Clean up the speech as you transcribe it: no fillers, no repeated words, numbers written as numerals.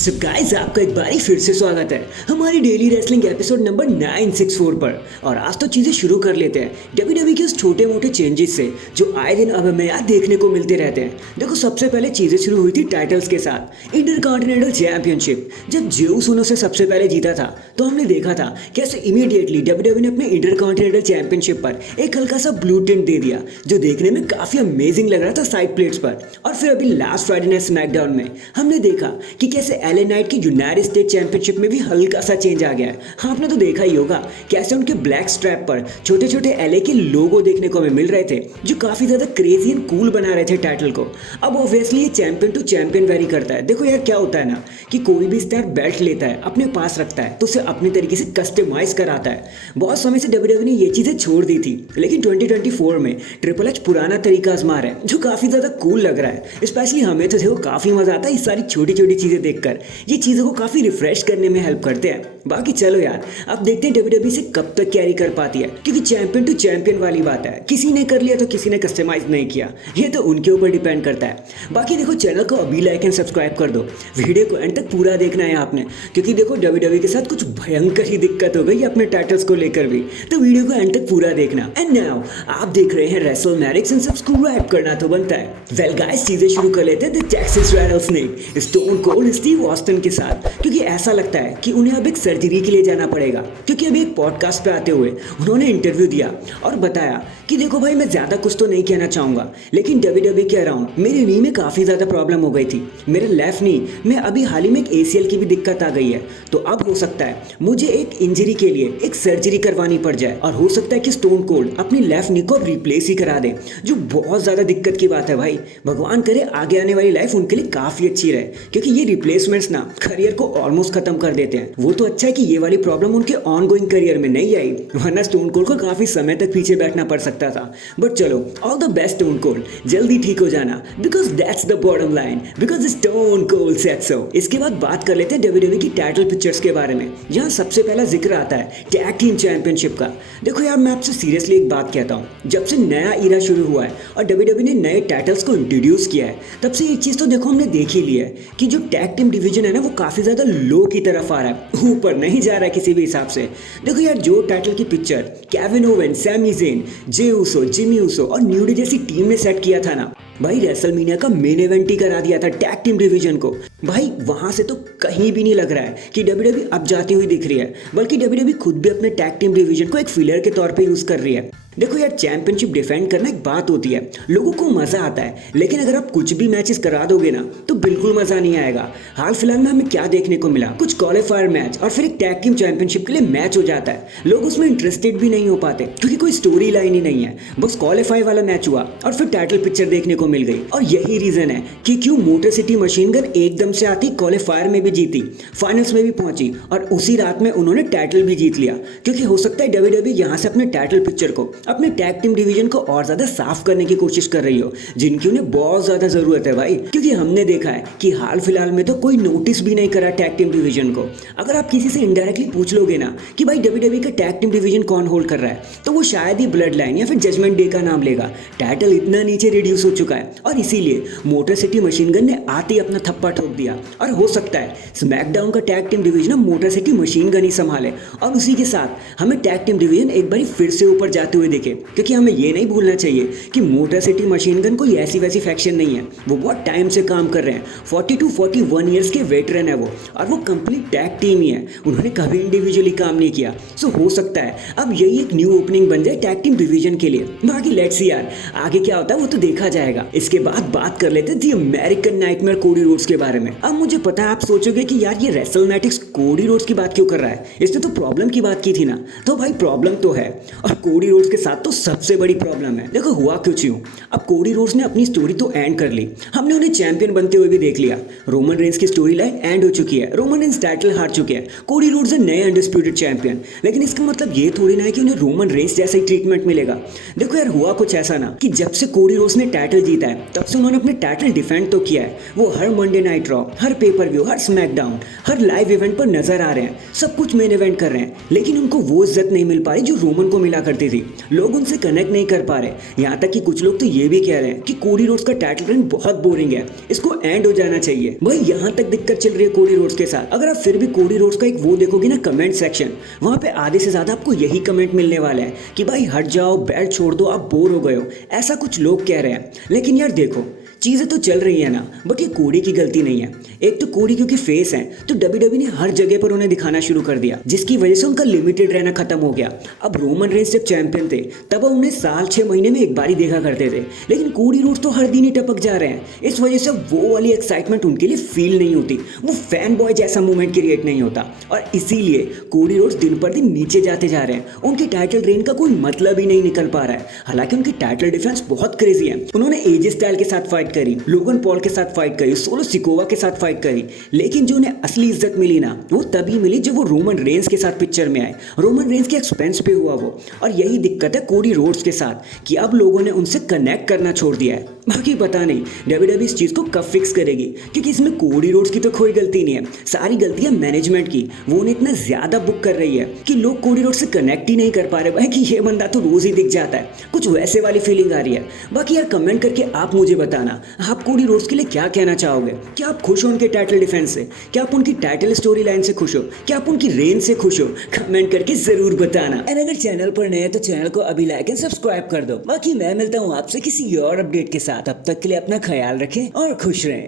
So guys, आपका एक बारी फिर से स्वागत है हमारी डेली रेसलिंग एपिसोड नंबर 964 पर। और आज तो चीजें शुरू कर लेते हैं डब्ल्यूडब्ल्यूई के उस छोटे मोटे चेंजेस से जो आए दिन अब हमें यहाँ देखने को मिलते रहते हैं। देखो, सबसे पहले चीजें शुरू हुई थी टाइटल्स के साथ। इंटरकॉन्टिनेंटल चैंपियनशिप जब जेउस उनो से सबसे पहले जीता था तो हमने देखा था कैसे इमीडिएटली डब्ल्यूडब्ल्यूई ने अपने इंटरकॉन्टिनेंटल चैंपियनशिप पर एक हल्का सा ब्लू टिंट दे दिया जो देखने में काफी अमेजिंग लग रहा था साइड प्लेट्स पर। और फिर अभी लास्ट फ्राइडे नाइट स्मैकडाउन में हमने देखा कि कैसे एलए नाइट की यूनाइटेड स्टेट चैंपियनशिप में भी हल्का सा चेंज आ गया है। हाँ, आपने तो देखा ही होगा कैसे उनके ब्लैक स्ट्रैप पर छोटे छोटे एलए के लोगो देखने को हमें मिल रहे थे जो काफी ज्यादा क्रेजी एंड कूल बना रहे थे टाइटल को। अब ऑब्वियसली ये चैंपियन टू चैंपियन वेरी करता है। देखो यार, क्या होता है ना कि कोई भी स्टार बेल्ट लेता है, अपने पास रखता है तो उसे अपने तरीके से कस्टमाइज कराता है। बहुत समय से डब्ल्यूडब्ल्यूई ने ये चीजें छोड़ दी थी, लेकिन 2024 में ट्रिपल एच पुराना तरीका आजमा रहा है जो काफी ज्यादा कूल लग रहा है। स्पेशली हमें तो देखो काफी मजा आता है इस सारी छोटी छोटी चीजें देखकर। ये चीजों को काफी रिफ्रेश करने में हेल्प करते हैं। बाकी चलो यार, अब देखते हैं डब्ल्यूडब्ल्यूई से कब तक कैरी कर पाती है, क्योंकि चैंपियन टू चैंपियन वाली बात है। किसी ने कर लिया तो किसी ने कस्टमाइज नहीं किया, ये तो उनके ऊपर डिपेंड करता है। बाकी देखो, चैनल को अभी लाइक एंड सब्सक्राइब कर दो। वीडियो को एंड तक पूरा देखना है आपने, क्योंकि देखो डब्ल्यूडब्ल्यूई के साथ कुछ भयंकर ही दिक्कत हो गई अपने टाइटल्स को लेकर भी, तो वीडियो को एंड तक पूरा देखना। एंड नाउ आप देख रहे हैं रेसलमैनिक्स एंड सब्सक्राइब करना तो बनता है। वेल गाइस, चीजें शुरू कर लेते हैं the Texas rattlesnake stone cold Steve Austin के साथ, क्योंकि ऐसा लगता है कि उन्हें अब एक सर्जरी के लिए जाना पड़ेगा। क्योंकि अभी एक पॉडकास्ट पे आते हुए उन्होंने इंटरव्यू दिया और बताया कि देखो भाई, मैं ज्यादा कुछ तो नहीं कहना चाहूंगा, लेकिन डब्ल्यूडब्ल्यूई के अराउंड मेरी नी में काफी ज्यादा प्रॉब्लम हो गई थी। मेरे लेफ्ट नी में अभी हाल ही में एक एसीएल की भी दिक्कत आ गई है, तो अब हो सकता है मुझे एक इंजरी के लिए एक सर्जरी करवानी पड़ जाए। और हो सकता है कि स्टोन कोल्ड अपनी लेफ्ट नी को अब रिप्लेस ही करा दे, जो बहुत ज्यादा दिक्कत की बात है भाई। भगवान करे आगे आने वाली लाइफ उनके लिए काफी अच्छी रहे, क्योंकि ये रिप्लेसमेंट्स ना करियर को ऑलमोस्ट खत्म कर देते हैं। वो तो अच्छा है कि ये वाली प्रॉब्लम उनके ऑन गोइंग करियर में नहीं आई, वरना स्टोन कोल्ड को काफी समय तक पीछे बैठना पड़ सकता था। बट चलो, all the best stone cold, जल्दी ठीक हो जाना, because that's the bottom line, because stone cold said so. इसके बाद बात कर लेते हैं डब्ल्यूडब्ल्यूई की टाइटल पिक्चर्स के बारे में, जहां सबसे पहला जिक्र आता है टैग टीम चैंपियनशिप का। देखो यार, मैं आपसे सीरियसली एक बात कहता हूँ, जब से नया ईरा शुरू हुआ है और डब्ल्यूडब्ल्यूई ने नए टाइटल्स को इंट्रोड्यूस किया है, तब से एक चीज तो देखो हमने देख ही लिया है कि जो टैग टीम डिवीजन है ना, वो काफी ज्यादा लो की तरफ आ रहा है, ऊपर नहीं जा रहा है किसी भी हिसाब से। देखो यार, जो टाइटल की picture Kevin Owens, Sami Zayn, Jey Uso, Jimmy Uso और न्यू डे जैसी टीम ने सेट किया था ना भाई, रेसलमेनिया का मेन इवेंट ही करा दिया था टैग टीम डिवीजन को। भाई वहां से तो कहीं भी नहीं लग रहा है कि डब्ल्यूडब्ल्यूई अब जाती हुई दिख रही है, बल्कि डब्ल्यूडब्ल्यूई खुद भी अपने टैग टीम डिवीजन को एक फिलर के तौर पे यूज कर रही है। देखो यार, चैंपियनशिप डिफेंड करना एक बात होती है, लोगों को मजा आता है, लेकिन अगर आप कुछ भी मैचेस करा दोगे ना तो बिल्कुल मजा नहीं आएगा। हाल फिलहाल में हमें क्या देखने को मिला, कुछ क्वालिफायर मैच और फिर एक टैग टीम चैंपियनशिप के लिए मैच हो जाता है, लोग उसमें इंटरेस्टेड भी नहीं हो पाते क्योंकि कोई स्टोरी लाइन ही नहीं है। बस क्वालिफाई वाला मैच हुआ और फिर टाइटल पिक्चर देखने को मिल गई। और यही रीजन है कि क्यों मोटर सिटी मशीन गन एकदम से आती, क्वालिफायर में भी जीती, फाइनल्स में भी पहुंची और उसी रात में उन्होंने टाइटल भी जीत लिया। क्योंकि हो सकता है डब्ल्यूडब्ल्यूई यहाँ से अपने टाइटल पिक्चर को, अपने टैग टीम डिवीजन को और ज्यादा साफ करने की कोशिश कर रही हो, जिनकी उन्हें बहुत ज्यादा जरूरत है भाई। क्योंकि हमने देखा है कि हाल फिलहाल में तो कोई नोटिस भी नहीं करा टैग टीम डिवीजन को। अगर आप किसी से इनडायरेक्टली पूछ लोगे ना कि भाई डब्ल्यूडब्ल्यूई का टैग टीम डिवीजन कौन होल्ड कर रहा है, तो वो शायद ही ब्लड लाइन या फिर जजमेंट डे का नाम लेगा। टाइटल इतना नीचे रिड्यूस हो चुका है और इसीलिए मोटर सिटी मशीन गन ने आते ही अपना थप्पा ठोक दिया। और हो सकता है स्मैकडाउन का tag team division Motor City Machine Gun ही संभाले और उसी के साथ हमें टैग टीम डिवीजन एक बार फिर से ऊपर जाते हुए देखे। क्योंकि हमें ये नहीं भूलना चाहिए कि मोटर सिटी मशीन गन कोई ऐसी वैसी फैक्शन नहीं है, वो बहुत टाइम से काम कर रहे हैं। 40 to 41 ईयर्स के वेटरन है वो, और वो कंप्लीट टैग टीम ही है, उन्होंने कभी इंडिविजुअली काम नहीं किया। सो हो सकता है अब यही एक न्यू ओपनिंग बन जाए टैग टीम डिवीजन के लिए। बाकी लेट्स सी यार, आगे क्या होता है वो तो देखा जाएगा। इसके बाद बात कर लेते हैं दी अमेरिकन नाइटमेयर कोडी रोड्स के बारे में। अब मुझे पता है आप सोचोगे कि यार ये रेसलमैटिक्स कोडी रोड्स की बात क्यों कर रहा है, इसने तो प्रॉब्लम की बात की थी ना। तो भाई प्रॉब्लम तो है, और कोडी रोड्स के साथ तो सबसे बड़ी प्रॉब्लम है। देखो हुआ कुछ यूं, अब कोडी रोड्स ने अपनी स्टोरी तो एंड कर ली, हमने उन्हें चैंपियन बनते हुए भी देख लिया। रोमन रेंस की स्टोरी लाइन एंड हो चुकी है, रोमन रेंस टाइटल हार चुके हैं, कोडी रोड्स है नए अनडिस्प्यूटेड चैंपियन। लेकिन इसका मतलब ये थोड़ी ना है कि उन्हें रोमन रेंस जैसा ही ट्रीटमेंट मिलेगा। देखो यार, हुआ कुछ ऐसा ना कि जब से कोडी रोड्स ने टाइटल जीता है तब से उन्होंने अपने टाइटल डिफेंड तो किया है। वो हर मंडे नाइट रॉ, हर पेपर व्यू, हर स्मैकडाउन, हर लाइव इवेंट पर नजर आ रहे हैं, सब कुछ मेन इवेंट कर रहे हैं, लेकिन उनको वो इज्जत नहीं मिल पा रही जो रोमन को मिला करती थी। लोग उनसे कनेक्ट नहीं कर पा रहे। यहाँ तक कि कुछ लोग तो ये भी कह रहे हैं कि कोडी रोड्स का टाइटल रन बहुत बोरिंग है, इसको एंड हो जाना चाहिए। भाई यहाँ तक दिक्कत चल रही है कोडी रोड्स के साथ। अगर आप फिर भी कोडी रोड्स का एक वो देखोगे ना कमेंट सेक्शन, वहाँ पे आधे से ज्यादा आपको यही कमेंट मिलने वाला है कि भाई हट जाओ, बेल्ट छोड़ दो, आप बोर हो गए हो, ऐसा कुछ लोग कह रहे हैं। लेकिन यार देखो, चीजें तो चल रही है ना, बट ये कोडी की गलती नहीं है। एक तो कोडी क्योंकि फेस है तो WWE ने हर जगह पर उन्हें दिखाना शुरू कर दिया, जिसकी वजह से उनका लिमिटेड रहना खत्म हो गया। अब रोमन रेंस जब चैंपियन थे तब उन्हें साल 6 महीने में एक बार ही देखा करते थे, लेकिन कोडी रोड्स तो हर दिन ही टपक जा रहे हैं। इस वजह से वो वाली एक्साइटमेंट उनके लिए फील नहीं होती, वो फैन बॉय जैसा मूवमेंट क्रिएट नहीं होता, और इसीलिए कोडी रोड्स दिन पर दिन नीचे जाते जा रहे हैं। उनकी टाइटल रेन का कोई मतलब ही नहीं निकल पा रहा है। हालांकि उनकी टाइटल डिफेंस बहुत क्रेजी है। उन्होंने एजे स्टाइल के साथ फाइट करी, लोगन पॉल के साथ फाइट करी, सोलो सिकोवा के साथ फाइट करी, लेकिन जो उन्हें असली इज्जत मिली ना वो तभी मिली जब वो रोमन रेंस के साथ पिक्चर में आए। रोमन रेंस के एक्सपेंस पे हुआ वो, और यही दिक्कत है कोडी रोड्स के साथ कि अब लोगों ने उनसे कनेक्ट करना छोड़ दिया है। बाकी पता नहीं WWE इस चीज को कब फिक्स करेगी, क्योंकि इसमें कोडी रोड्स की तो कोई गलती नहीं है, सारी गलती है मैनेजमेंट की। वो उन्हें इतना ज्यादा बुक कर रही है कि लोग कोडी रोड्स से कनेक्ट ही नहीं कर पा रहे भाई, कि ये बंदा तो रोज ही दिख जाता है, कुछ वैसे वाली फीलिंग आ रही है। बाकी यार कमेंट करके आप मुझे बताना, आप कोडी रोड्स के लिए क्या कहना चाहोगे? क्या आप खुश हो उनके टाइटल डिफेंस से? क्या आप उनकी टाइटल स्टोरी लाइन से खुश हो? क्या आप उनकी रेंज से खुश हो? कमेंट करके जरूर बताना। एंड अगर चैनल पर नए हैं तो चैनल को अभी लाइक एंड सब्सक्राइब कर दो। बाकी मैं मिलता हूँ आपसे किसी और अपडेट के साथ, तब तक के लिए अपना ख्याल रखें और खुश रहें।